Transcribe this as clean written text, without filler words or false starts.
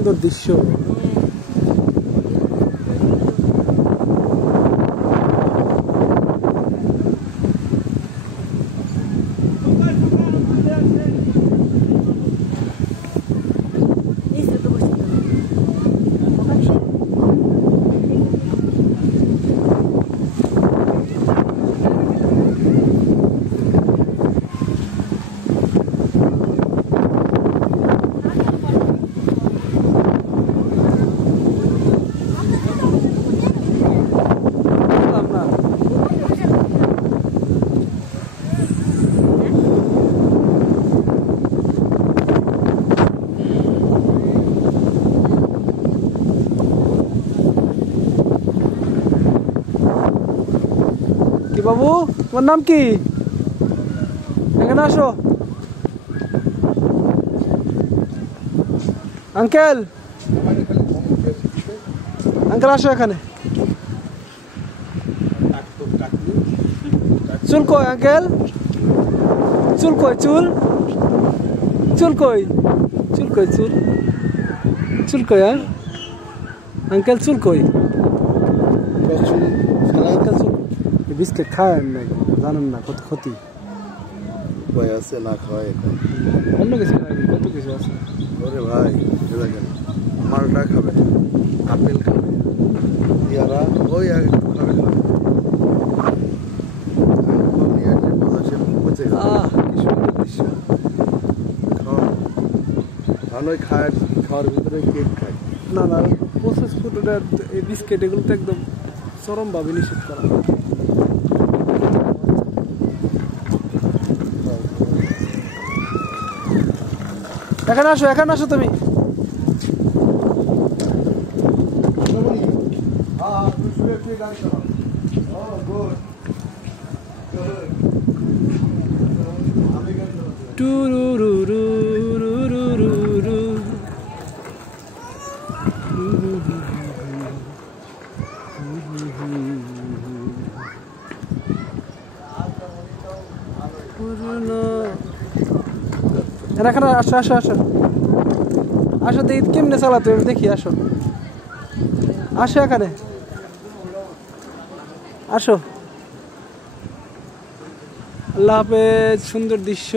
সুন্দর দৃশ্য। কি বাবু, তোমার নাম কি? এখানে আসো। আঙ্কেল, আঙ্কেল আসো এখানে। চুল কই আঙ্কেল? চুল কই? চুল চুল কই? চুল কই? চুল চুল কই? হ্যাঁ আঙ্কেল, চুল কই? আঙ্কেল চুল বিস্কিট খায় না, জানেন না কত ক্ষতি আছে না খাওয়াই অন্য কিছু কত কিছু আছে। ওরে ভাই দেখেন, মালটা খাবে, আপেল খাবে, ইয়ারা ওই খাবে খাবে নিয়ে আসে বাতাসে পচে কি সুন্দর দৃশ্য। ভালোই খায়, খাওয়ার ভিতরে কেক খায়। না না, প্রসেস ফুড, এই বিস্কিট এগুলো তো একদম চরমভাবে নিষেধ করা। এখানে আসো, এখানে আসো তুমি। এখানে আসো আসো আসো আসো, দেখি কেমনে চালাতে হবে, দেখি। আসো আসো এখানে আসো। আল্লাহ হাফেজ। সুন্দর দৃশ্য।